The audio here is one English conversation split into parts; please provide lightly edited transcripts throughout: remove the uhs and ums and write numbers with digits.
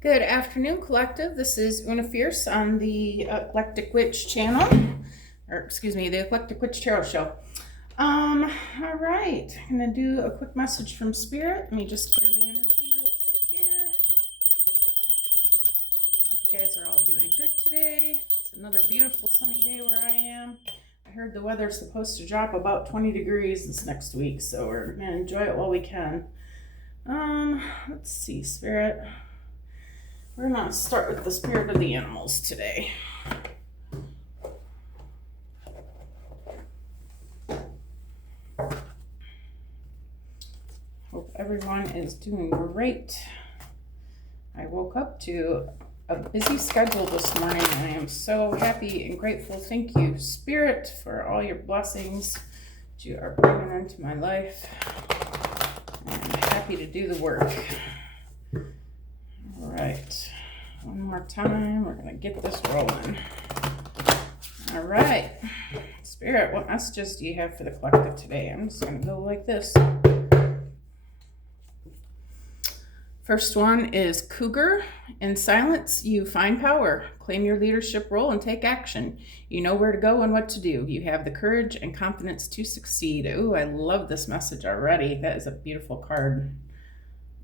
Good afternoon, collective. This is Una Fierce on the Eclectic Witch channel, or excuse me, the Eclectic Witch Tarot Show. All right, I'm gonna do a quick message from Spirit. Let me just clear the energy real quick here. Hope you guys are all doing good today. It's another beautiful sunny day where I am. I heard the weather's supposed to drop about 20 degrees this next week, so we're gonna enjoy it while we can. Let's see, Spirit. We're gonna start with the spirit of the animals today. Hope everyone is doing great. I woke up to a busy schedule this morning and I am so happy and grateful. Thank you, Spirit, for all your blessings that you are bringing into my life. I'm happy to do the work. All right, one more time, we're gonna get this rolling. All right, Spirit, what messages do you have for the collective today? I'm just gonna go like this. First one is Cougar. In silence, you find power. Claim your leadership role and take action. You know where to go and what to do. You have the courage and confidence to succeed. Ooh, I love this message already. That is a beautiful card.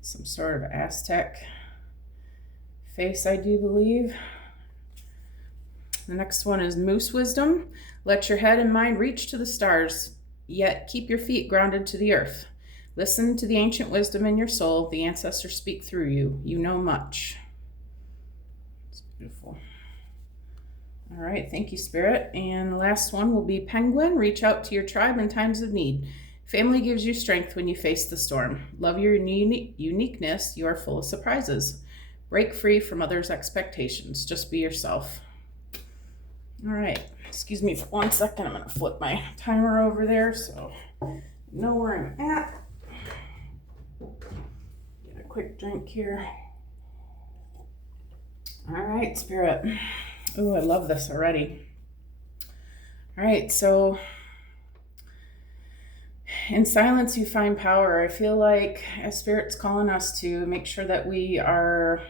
Some sort of Aztec face, I do believe. The next one is Moose Wisdom. Let your head and mind reach to the stars, yet keep your feet grounded to the earth. Listen to the ancient wisdom in your soul. The ancestors speak through you. You know much. It's beautiful. All right, thank you, Spirit. And the last one will be Penguin. Reach out to your tribe in times of need. Family gives you strength when you face the storm. Love your uniqueness. You are full of surprises. Break free from others' expectations. Just be yourself. All right, excuse me for 1 second. I'm gonna flip my timer over there so I know where I'm at. Get a quick drink here. All right, Spirit. Oh, I love this already. All right, so in silence you find power. I feel like as Spirit's calling us to make sure that we are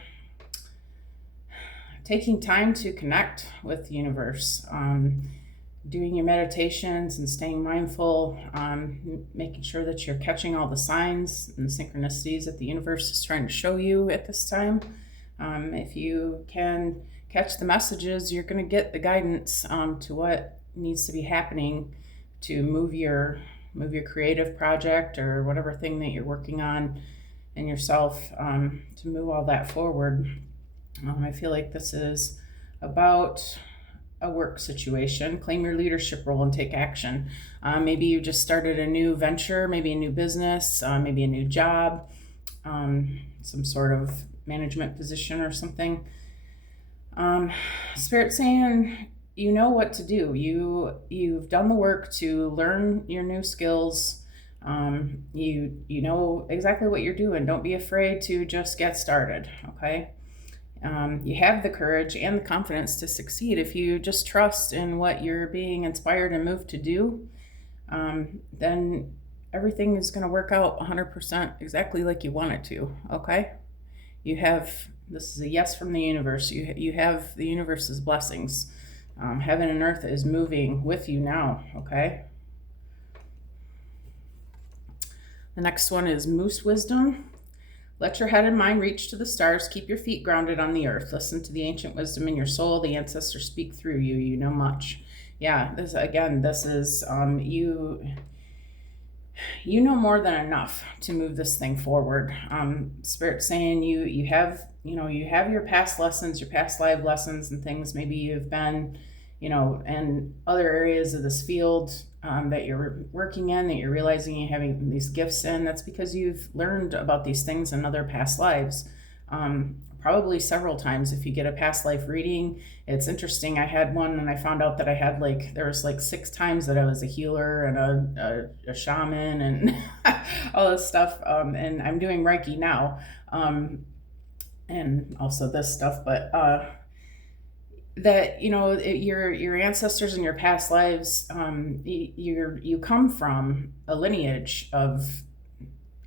taking time to connect with the universe, doing your meditations and staying mindful, making sure that you're catching all the signs and synchronicities that the universe is trying to show you at this time. If you can catch the messages, you're going to get the guidance to what needs to be happening to move your creative project or whatever thing that you're working on in yourself, to move all that forward. I feel like this is about a work situation. Claim your leadership role and take action. Maybe you just started a new venture, maybe a new business, maybe a new job, some sort of management position or something. Spirit saying you know what to do. You've done the work to learn your new skills. You know exactly what you're doing. Don't be afraid to just get started, okay? You have the courage and the confidence to succeed if you just trust in what you're being inspired and moved to do. Then everything is going to work out 100% exactly like you want it to, okay? This is a yes from the universe. You have the universe's blessings. Heaven and earth is moving with you now, okay? The next one is Moose Wisdom. Let your head and mind reach to the stars. Keep your feet grounded on the earth. Listen to the ancient wisdom in your soul. The ancestors speak through you. You know much. Yeah, this is you know more than enough to move this thing forward. Spirit saying you have your past lessons, your past life lessons and things. Maybe you've been, in other areas of this field that you're working in, that you're realizing you're having these gifts in. That's because you've learned about these things in other past lives. Probably several times. If you get a past life reading, it's interesting. I had one and I found out that I had there was 6 times that I was a healer and a shaman and all this stuff. And I'm doing Reiki now, and also this stuff, but that your ancestors in your past lives, you come from a lineage of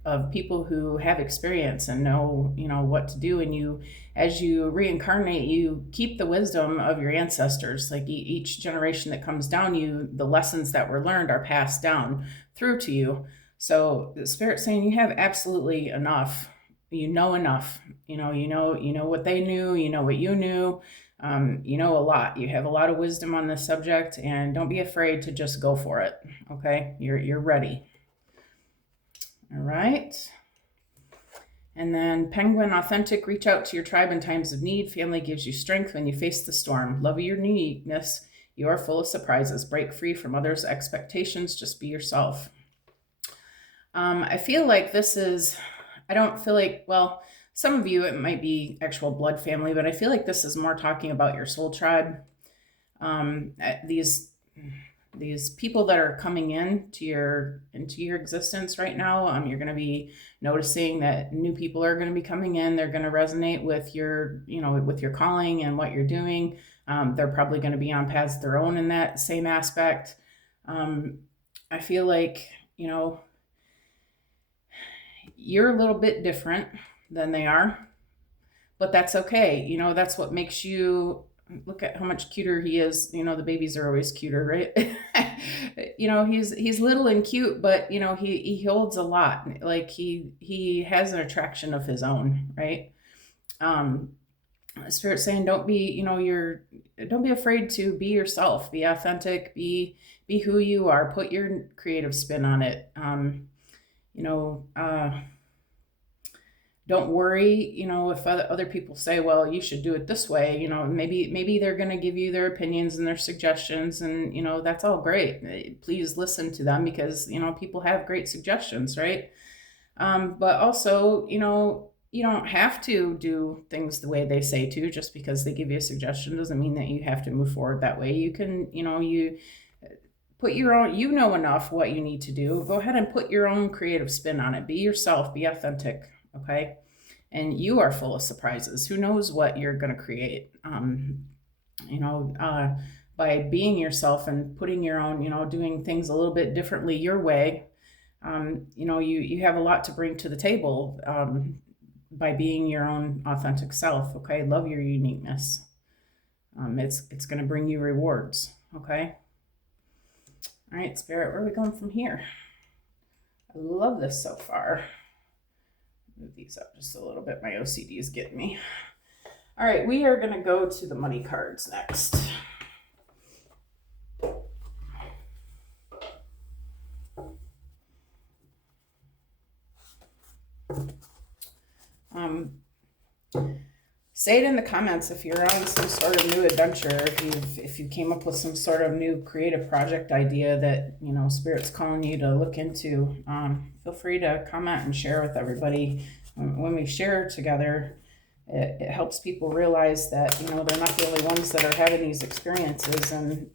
of people who have experience and know, what to do. And as you reincarnate, you keep the wisdom of your ancestors. Like each generation that comes down, the lessons that were learned are passed down through to you. So the Spirit's saying you have absolutely enough. You know enough. You know what they knew. You know what you knew. You know a lot. You have a lot of wisdom on this subject, and don't be afraid to just go for it. Okay, you're ready. All right. And then Penguin Authentic, reach out to your tribe in times of need. Family gives you strength when you face the storm. Love your uniqueness. You are full of surprises. Break free from others' expectations. Just be yourself. I feel like I don't feel like, well, some of you, it might be actual blood family, but I feel like this is more talking about your soul tribe. These people that are coming into your existence right now, you're going to be noticing that new people are going to be coming in. They're going to resonate with your calling and what you're doing. They're probably going to be on paths of their own in that same aspect. I feel like, you're a little bit different than they are, but that's okay. That's what makes you. Look at how much cuter he is. The babies are always cuter, right? He's little and cute, but he holds a lot. Like he has an attraction of his own, right? Spirit saying, don't be afraid to be yourself, be authentic, be who you are, put your creative spin on it. Don't worry, if other people say, well, you should do it this way, maybe they're going to give you their opinions and their suggestions, and, that's all great. Please listen to them, because, people have great suggestions, right? But also, you don't have to do things the way they say to. Just because they give you a suggestion doesn't mean that you have to move forward that way. You can, you put your own, enough what you need to do. Go ahead and put your own creative spin on it. Be yourself, be authentic. Okay. And you are full of surprises. Who knows what you're going to create? By being yourself and putting your own, doing things a little bit differently your way. You have a lot to bring to the table by being your own authentic self. Okay. Love your uniqueness. It's going to bring you rewards. Okay. All right, Spirit, where are we going from here? I love this so far. Move these up just a little bit. My OCD is getting me. All right, we are going to go to the money cards next. Say it in the comments if you're on some sort of new adventure, if you came up with some sort of new creative project idea that Spirit's calling you to look into. Feel free to comment and share with everybody. When we share together, it helps people realize that they're not the only ones that are having these experiences, and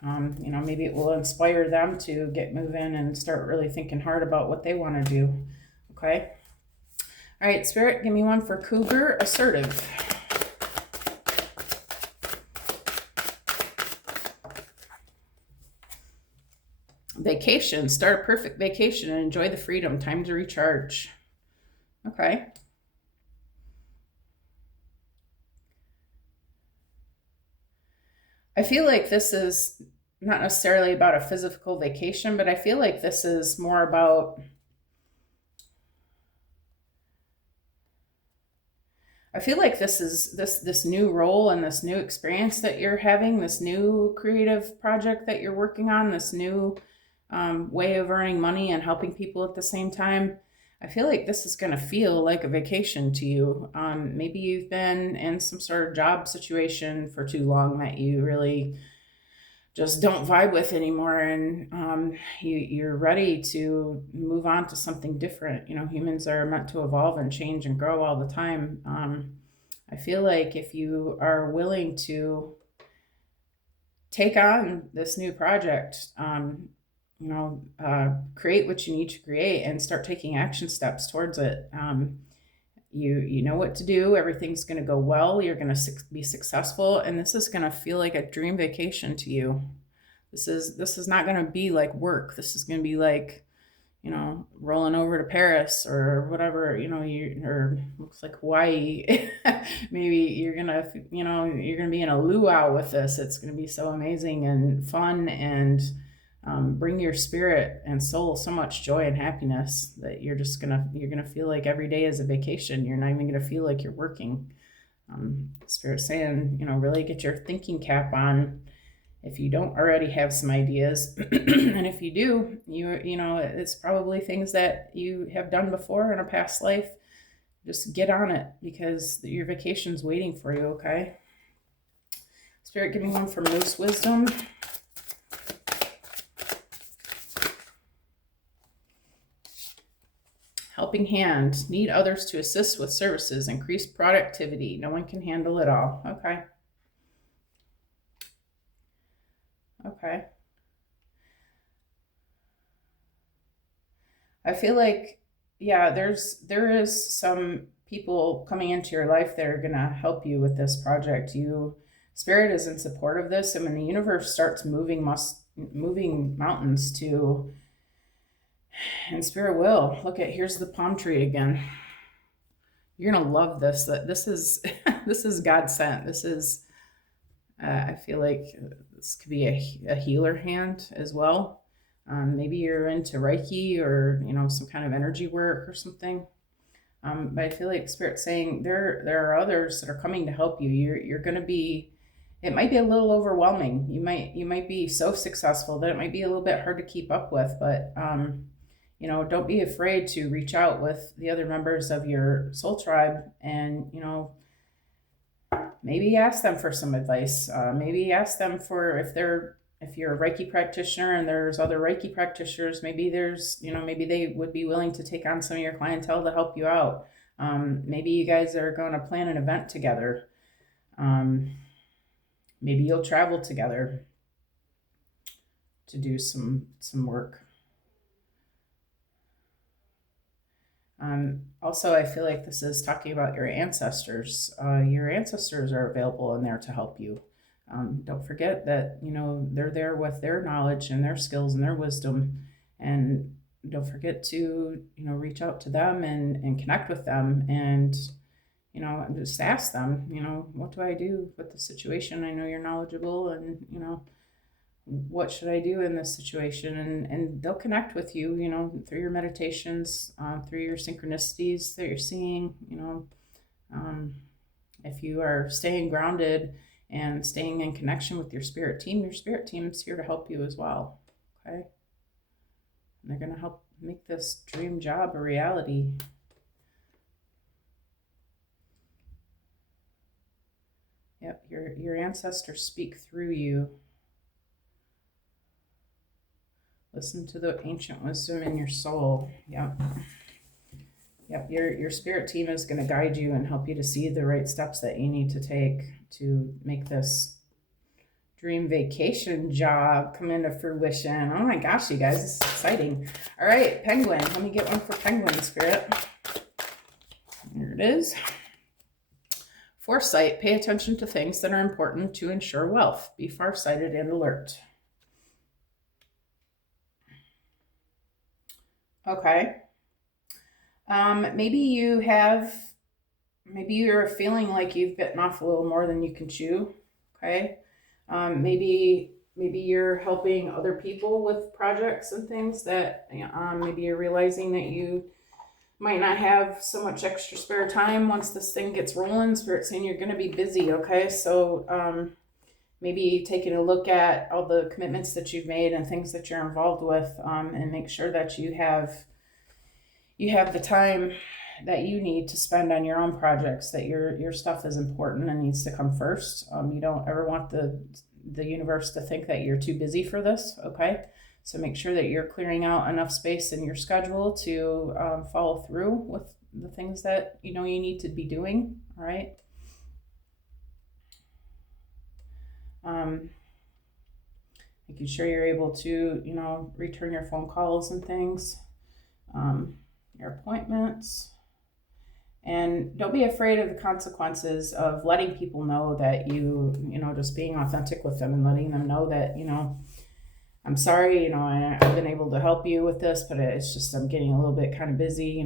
maybe it will inspire them to get moving and start really thinking hard about what they want to do. Okay. All right, Spirit, give me one for Cougar, assertive. Vacation, start a perfect vacation and enjoy the freedom. Time to recharge. Okay. I feel like this is not necessarily about a physical vacation, but I feel like this is more about, I feel like this is this new role and this new experience that you're having, this new creative project that you're working on, this new way of earning money and helping people at the same time. I feel like this is going to feel like a vacation to you. Maybe you've been in some sort of job situation for too long that you really just don't vibe with anymore, and you're ready to move on to something different. Humans are meant to evolve and change and grow all the time. I feel like if you are willing to take on this new project, create what you need to create and start taking action steps towards it. You know what to do. Everything's going to go well. You're going to be successful, and this is going to feel like a dream vacation to you. This is not going to be like work. This is going to be like, rolling over to Paris or whatever, or looks like Hawaii. Maybe you're gonna be in a luau with this. It's gonna be so amazing and fun, and bring your spirit and soul so much joy and happiness that you're gonna feel like every day is a vacation. You're not even gonna feel like you're working. Spirit saying, really get your thinking cap on if you don't already have some ideas. And if you do, it's probably things that you have done before in a past life. Just get on it, because your vacation's waiting for you. Okay. Spirit, give me one for Moose Wisdom. Helping hand, need others to assist with services, increase productivity. No one can handle it all. Okay. Okay. I feel like, yeah, there is some people coming into your life that are going to help you with this project. Spirit is in support of this, and when the universe starts moving mountains to, and Spirit will look at, here's the palm tree again. You're gonna love this. This is this is God sent. This is I feel like this could be a healer hand as well. Maybe you're into Reiki or some kind of energy work or something. But I feel like Spirit's saying there are others that are coming to help you. You're gonna be. It might be a little overwhelming. You might be so successful that it might be a little bit hard to keep up with. But don't be afraid to reach out with the other members of your soul tribe, and maybe ask them for some advice. Maybe ask them for if you're a Reiki practitioner and there's other Reiki practitioners, maybe maybe they would be willing to take on some of your clientele to help you out. Maybe you guys are going to plan an event together. Maybe you'll travel together to do some work. Also, I feel like this is talking about your ancestors. Your ancestors are available in there to help you. Don't forget that, they're there with their knowledge and their skills and their wisdom. And don't forget to, reach out to them and connect with them, and, just ask them, what do I do with the situation? I know you're knowledgeable, and, what should I do in this situation? And they'll connect with you, through your meditations, through your synchronicities that you're seeing, if you are staying grounded and staying in connection with your spirit team is here to help you as well. Okay. And they're going to help make this dream job a reality. Yep. Your ancestors speak through you. Listen to the ancient wisdom in your soul. Yep. Your spirit team is going to guide you and help you to see the right steps that you need to take to make this dream vacation job come into fruition. Oh my gosh, you guys, this is exciting. All right, Penguin. Let me get one for Penguin, Spirit. Here it is. Foresight. Pay attention to things that are important to ensure wealth. Be farsighted and alert. Okay. Maybe you're feeling like you've bitten off a little more than you can chew. Okay. Maybe you're helping other people with projects and things that, maybe you're realizing that you might not have so much extra spare time once this thing gets rolling. Spirit's saying you're going to be busy. Okay. So, maybe taking a look at all the commitments that you've made and things that you're involved with, and make sure that you have the time that you need to spend on your own projects, that your stuff is important and needs to come first. You don't ever want the universe to think that you're too busy for this. Okay. So make sure that you're clearing out enough space in your schedule to follow through with the things that, you need to be doing. All right. Making sure you're able to, return your phone calls and things, your appointments, and don't be afraid of the consequences of letting people know that just being authentic with them and letting them know that, I'm sorry, I've been able to help you with this, but it's just I'm getting a little bit kind of busy.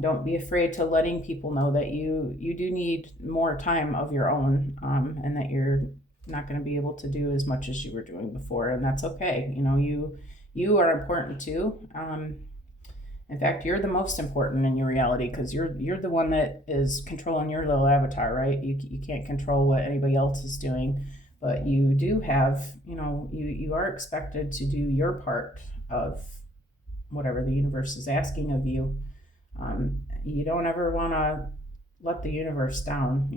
Don't be afraid to letting people know that you do need more time of your own, and that you're not going to be able to do as much as you were doing before, and that's okay. You are important too. In fact, you're the most important in your reality because you're the one that is controlling your little avatar, right? You can't control what anybody else is doing, but you do have, you are expected to do your part of whatever the universe is asking of you. You don't ever want to let the universe down.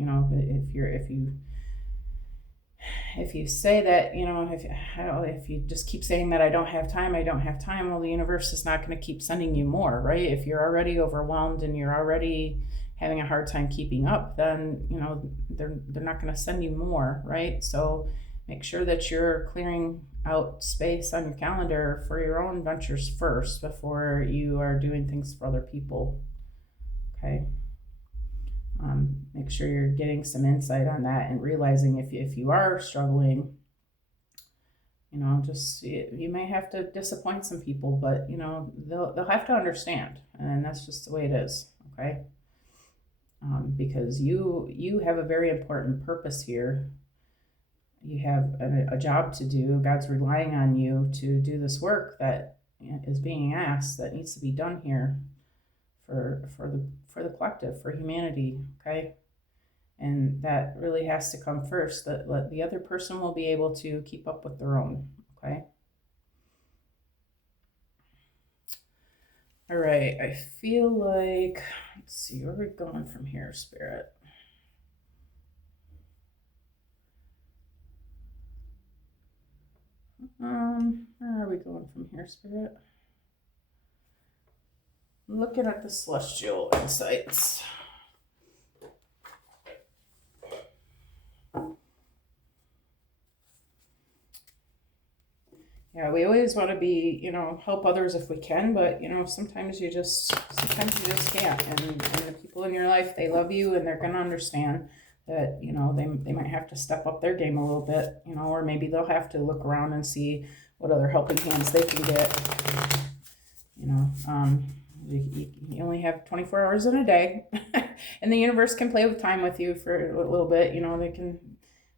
If you say that, if you just keep saying that I don't have time, well, the universe is not going to keep sending you more, right? If you're already overwhelmed and you're already having a hard time keeping up, then, they're not going to send you more, right? So make sure that you're clearing out space on your calendar for your own ventures first before you are doing things for other people, okay? Make sure you're getting some insight on that and realizing if you are struggling, you may have to disappoint some people, but they'll have to understand, and that's just the way it is, okay? Because you have a very important purpose here. You have a job to do. God's relying on you to do this work that is being asked, that needs to be done here for the collective, for humanity, okay? And that really has to come first. That the other person will be able to keep up with their own, okay? All right, I feel like, let's see, where are we going from here, Spirit? Where are we going from here, Spirit? Looking at the celestial insights. Yeah, we always want to be, help others if we can, but sometimes you just can't. And the people in your life, they love you and they're gonna understand that, they might have to step up their game a little bit, or maybe they'll have to look around and see what other helping hands they can get. You only have 24 hours in a day, and the universe can play with time with you for a little bit.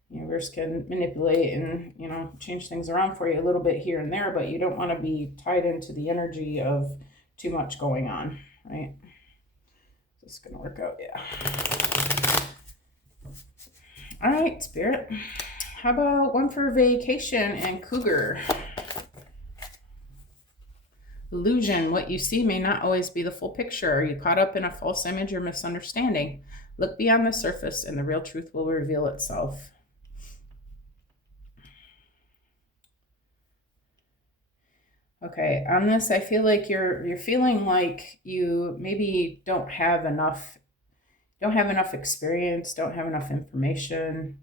Universe can manipulate and change things around for you a little bit here and there, but you don't want to be tied into the energy of too much going on, right? This is gonna work out, yeah. All right, Spirit, how about one for vacation and cougar? Illusion. What you see may not always be the full picture. Are you caught up in a false image or misunderstanding? Look beyond the surface and the real truth will reveal itself. Okay, on this, I feel like you're feeling like you maybe don't have enough experience, don't have enough information,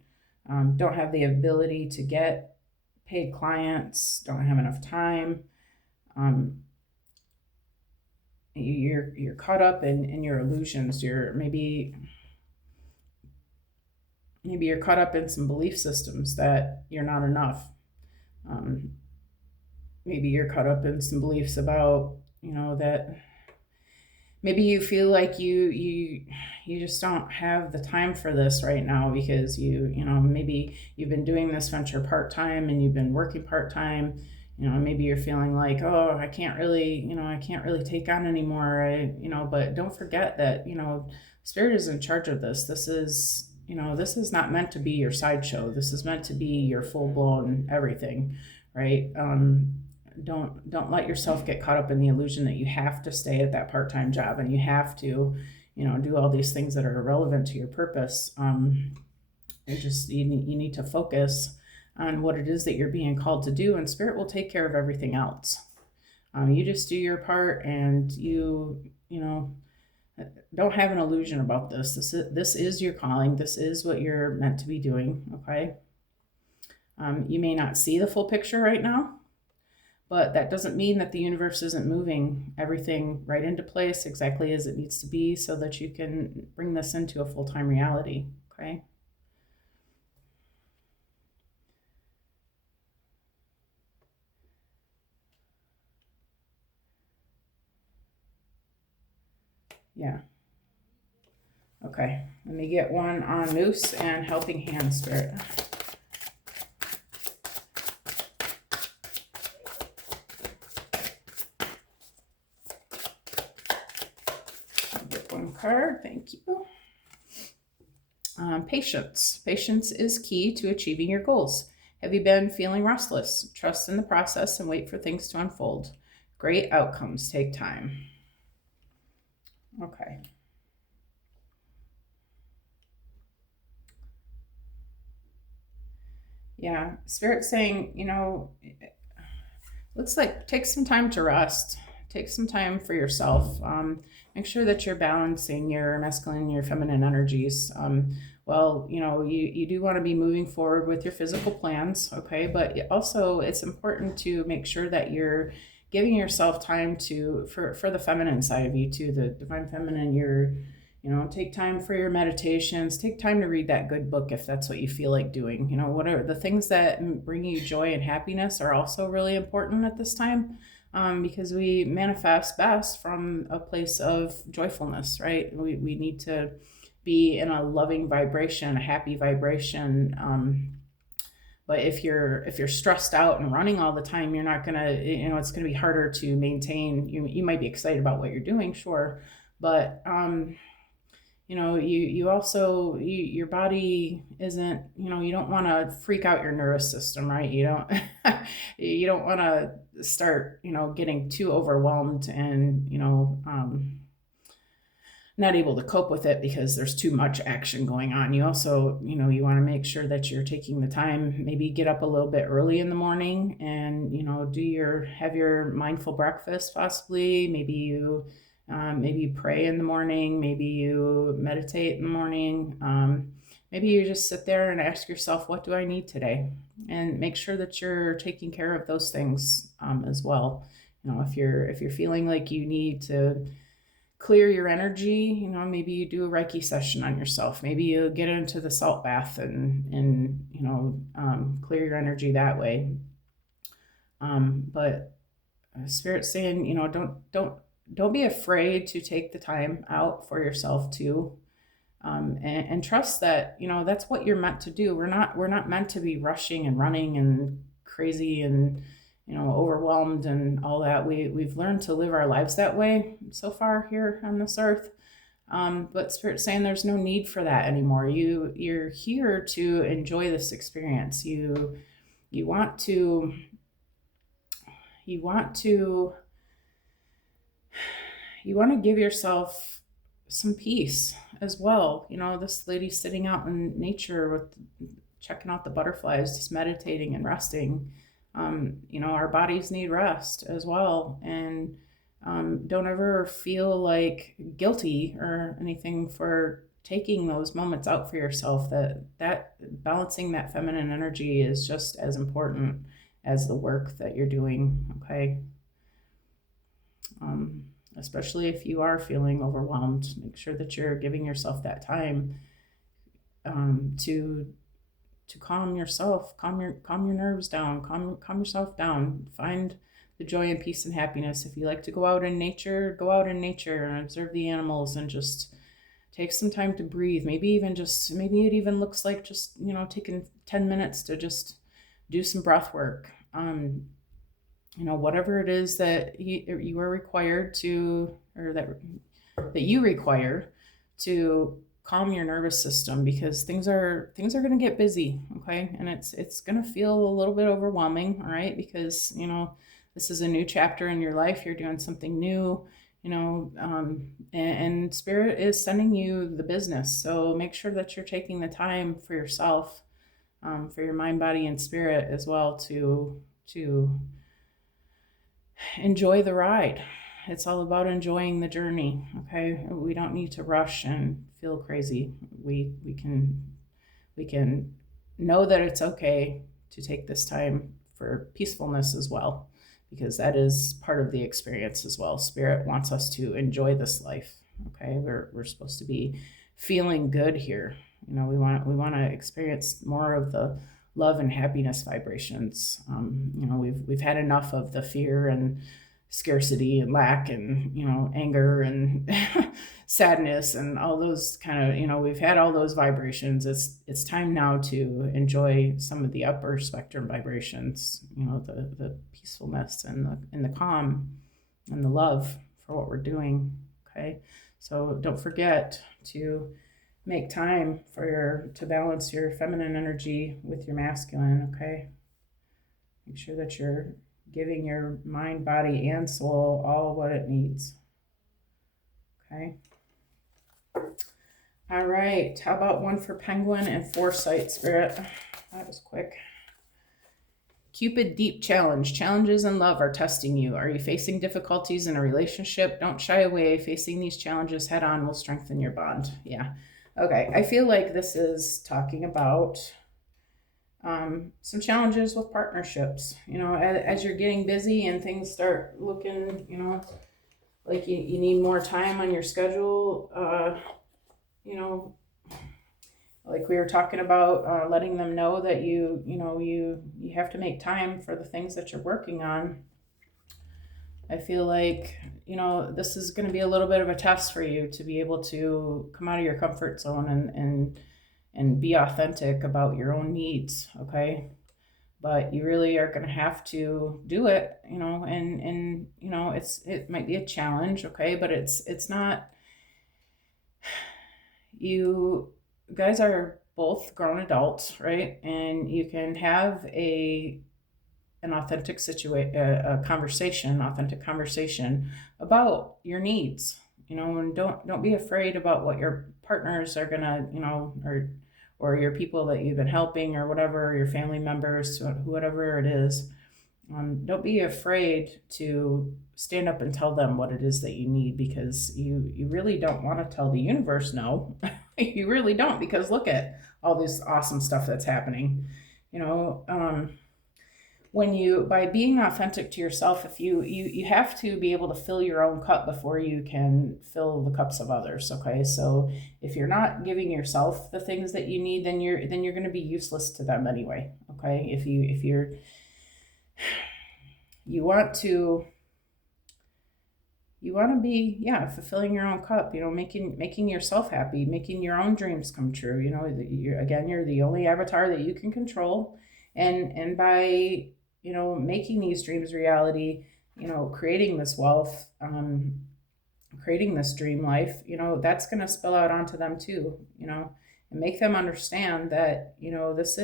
don't have the ability to get paid clients, don't have enough time. You're caught up in your illusions. Maybe you're caught up in some belief systems that you're not enough. Maybe you're caught up in some beliefs about, that maybe you feel like you just don't have the time for this right now because maybe you've been doing this venture part-time and you've been working part-time. Maybe you're feeling like, oh, I can't really take on anymore. But don't forget that, Spirit is in charge of this. This is not meant to be your sideshow. This is meant to be your full-blown everything, right? Don't let yourself get caught up in the illusion that you have to stay at that part-time job and you have to, do all these things that are irrelevant to your purpose. You need to focus on what it is that you're being called to do, and Spirit will take care of everything else. You just do your part, and don't have an illusion about this. This is your calling. This is what you're meant to be doing, okay? You may not see the full picture right now, but that doesn't mean that the universe isn't moving everything right into place exactly as it needs to be so that you can bring this into a full-time reality, okay? Yeah. Okay. Let me get one on Moose and Helping Hand Spirit. I'll get one card. Thank you. Patience. Patience is key to achieving your goals. Have you been feeling restless? Trust in the process and wait for things to unfold. Great outcomes take time. Okay. Yeah. Spirit saying, looks like take some time to rest. Take some time for yourself. Make sure that you're balancing your masculine and your feminine energies. You do want to be moving forward with your physical plans, okay? But also it's important to make sure that you're giving yourself time for the feminine side of you too, the divine feminine. Take time for your meditations, take time to read that good book if that's what you feel like doing. Whatever the things that bring you joy and happiness are also really important at this time, because we manifest best from a place of joyfulness, right? We need to be in a loving vibration, a happy vibration. But if you're stressed out and running all the time, you're not gonna, it's gonna be harder to maintain. You might be excited about what you're doing, sure, but you also, your body isn't, you don't want to freak out your nervous system, right? You don't want to start, getting too overwhelmed and, not able to cope with it because there's too much action going on. You also, you want to make sure that you're taking the time, maybe get up a little bit early in the morning and, have your mindful breakfast possibly. Maybe you pray in the morning, maybe you meditate in the morning. Maybe you just sit there and ask yourself, what do I need today? And make sure that you're taking care of those things as well. If you're feeling like you need to clear your energy, maybe you do a Reiki session on yourself. Maybe you get into the salt bath and clear your energy that way. But Spirit's saying, don't be afraid to take the time out for yourself too. And trust that, that's what you're meant to do. We're not meant to be rushing and running and crazy and, overwhelmed and all that. We've learned to live our lives that way so far here on this earth. But Spirit's saying there's no need for that anymore. You're here to enjoy this experience. You want to give yourself some peace as well. This lady sitting out in nature with checking out the butterflies, just meditating and resting. Our bodies need rest as well. And don't ever feel like guilty or anything for taking those moments out for yourself. That balancing that feminine energy is just as important as the work that you're doing, okay? Especially if you are feeling overwhelmed, make sure that you're giving yourself that time to calm yourself, calm your nerves down, calm yourself down. Find the joy and peace and happiness. If you like to go out in nature and observe the animals and just take some time to breathe. Maybe it even looks like just, taking 10 minutes to just do some breath work. Whatever it is that you are required to, or that you require to calm your nervous system, because things are going to get busy, okay? And it's going to feel a little bit overwhelming, all right? Because, this is a new chapter in your life. You're doing something new, and Spirit is sending you the business. So make sure that you're taking the time for yourself, for your mind, body, and spirit as well to enjoy the ride. It's all about enjoying the journey, okay? We don't need to rush and feel crazy. We can know that it's okay to take this time for peacefulness as well, because that is part of the experience as well. Spirit wants us to enjoy this life, okay? We're supposed to be feeling good here. We want to experience more of the love and happiness vibrations. We've had enough of the fear and scarcity and lack and anger and sadness and all those kind of, we've had all those vibrations. It's time now to enjoy some of the upper spectrum vibrations, the peacefulness and the calm and the love for what we're doing. Okay, so don't forget to make time to balance your feminine energy with your masculine. Okay, make sure that you're giving your mind, body, and soul all what it needs. Okay. All right. How about one for Penguin and Foresight, Spirit? That was quick. Cupid deep challenge. Challenges in love are testing you. Are you facing difficulties in a relationship? Don't shy away. Facing these challenges head on will strengthen your bond. Yeah. Okay. I feel like this is talking about some challenges with partnerships. As you're getting busy and things start looking, like you need more time on your schedule, like we were talking about, letting them know that you have to make time for the things that you're working on. I feel like, this is going to be a little bit of a test for you to be able to come out of your comfort zone and be authentic about your own needs. Okay. But you really are going to have to do it, and it might be a challenge. Okay. But it's not, you guys are both grown adults, right? And you can have an authentic authentic conversation about your needs, and don't be afraid about what your partners are gonna, or your people that you've been helping or whatever, your family members, whatever it is. Don't be afraid to stand up and tell them what it is that you need, because you really don't want to tell the universe no. You really don't, because look at all this awesome stuff that's happening. By being authentic to yourself, if you have to be able to fill your own cup before you can fill the cups of others. Okay, so if you're not giving yourself the things that you need, then you're going to be useless to them anyway. Okay, if you want to be fulfilling your own cup, making yourself happy, making your own dreams come true. You're the only avatar that you can control, and by making these dreams reality, creating this wealth, creating this dream life, that's going to spill out onto them too, and make them understand that this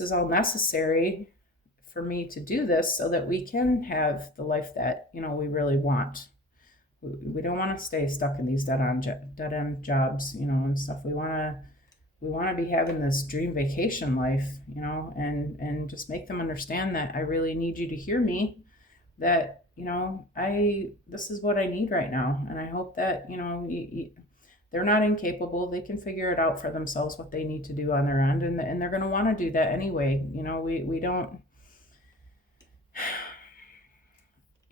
is all necessary for me to do this, so that we can have the life that we really want. We don't want to stay stuck in these dead end jobs, and stuff. We want to be having this dream vacation life, and just make them understand that I really need you to hear me, that this is what I need right now, and I hope that they're not incapable. They can figure it out for themselves what they need to do on their end, and they're going to want to do that anyway. We don't.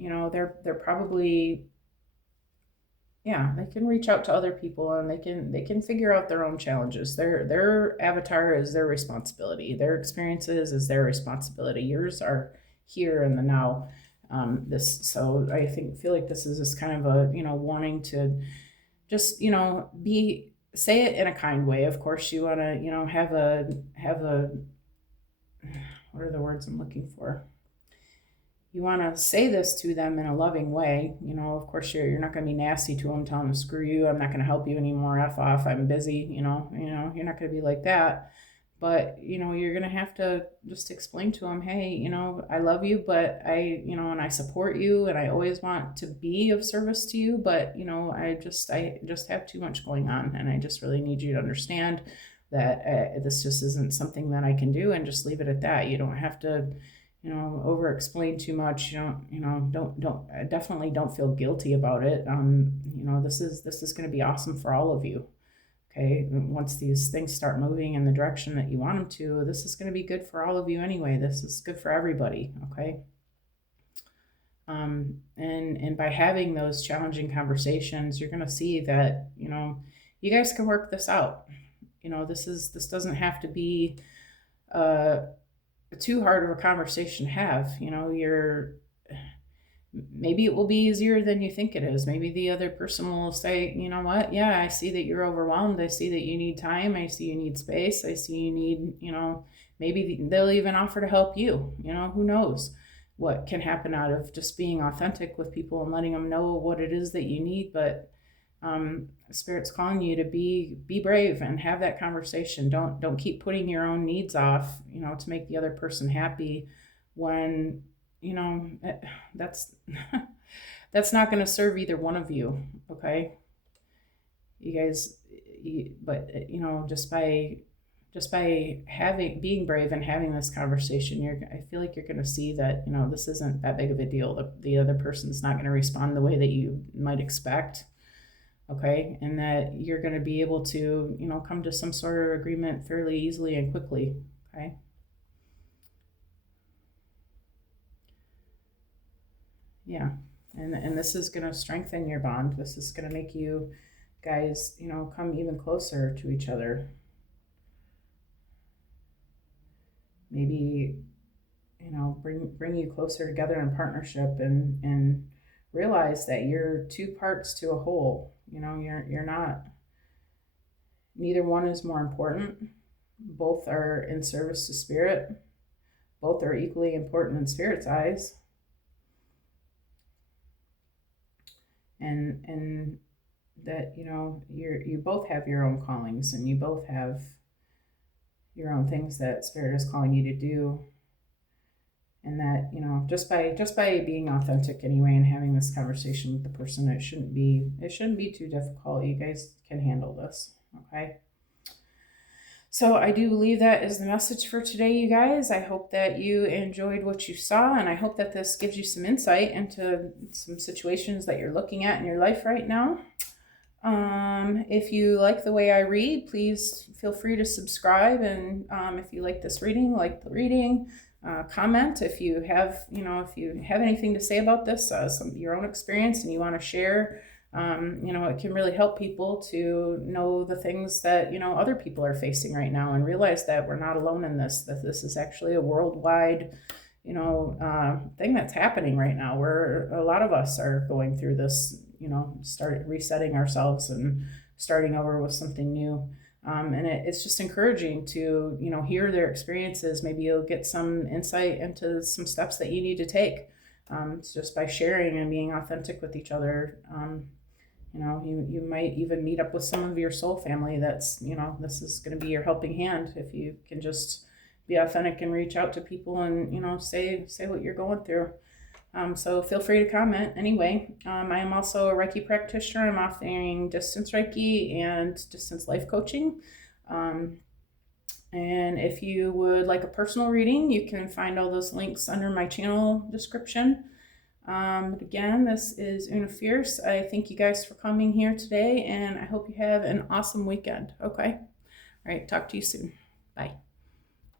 They're probably, they can reach out to other people, and they can figure out their own challenges. Their avatar is their responsibility. Their experiences is their responsibility. Yours are here in the now. So I feel like this is just kind of a warning to just say it in a kind way. Of course, you want to have a what are the words I'm looking for? You want to say this to them in a loving way. Of course, you're not going to be nasty to them, telling them, screw you, I'm not going to help you anymore, F off, I'm busy, you're not going to be like that. But, you're going to have to just explain to them, hey, I love you, but and I support you, and I always want to be of service to you, but, I just have too much going on, and I just really need you to understand that this just isn't something that I can do, and just leave it at that. You don't have to over explain too much. Definitely don't feel guilty about it. This is going to be awesome for all of you. Okay. Once these things start moving in the direction that you want them to, this is going to be good for all of you anyway. This is good for everybody. Okay. And by having those challenging conversations, you're going to see that, you guys can work this out. This doesn't have to be, too hard of a conversation to have. You're maybe it will be easier than you think it is. Maybe the other person will say, you know what, yeah, I see that you're overwhelmed. I see that you need time. I see you need space. I see you need, maybe they'll even offer to help you. Who knows what can happen out of just being authentic with people and letting them know what it is that you need. But Spirit's calling you to be brave and have that conversation. Don't keep putting your own needs off, to make the other person happy, when that's that's not going to serve either one of you. Okay, you guys, but just by being brave and having this conversation, I feel like you're going to see that this isn't that big of a deal. The other person's not going to respond the way that you might expect. Okay, and that you're going to be able to come to some sort of agreement fairly easily and quickly. Okay. Yeah, and this is going to strengthen your bond. This is going to make you guys come even closer to each other. Maybe bring you closer together in partnership, and realize that you're two parts to a whole. You're not, neither one is more important. Both are in service to Spirit. Both are equally important in Spirit's eyes. And that you both have your own callings, and you both have your own things that Spirit is calling you to do. And that just by being authentic anyway and having this conversation with the person, it shouldn't be too difficult. You guys can handle this. Okay. So I do believe that is the message for today, you guys. I hope that you enjoyed what you saw, and I hope that this gives you some insight into some situations that you're looking at in your life right now. If you like the way I read, please feel free to subscribe, and if you like this reading, like the reading, comment if you have anything to say about this, your own experience, and you want to share. It can really help people to know the things that other people are facing right now, and realize that we're not alone in this, that this is actually a worldwide thing that's happening right now, where a lot of us are going through this, start resetting ourselves and starting over with something new. And it's just encouraging to hear their experiences. Maybe you'll get some insight into some steps that you need to take. It's just by sharing and being authentic with each other. You might even meet up with some of your soul family that's, this is going to be your helping hand, if you can just be authentic and reach out to people and, say what you're going through. So feel free to comment anyway. I am also a Reiki practitioner. I'm offering distance Reiki and distance life coaching. And if you would like a personal reading, you can find all those links under my channel description. But again, this is Una Fierce. I thank you guys for coming here today, and I hope you have an awesome weekend. Okay. All right. Talk to you soon. Bye.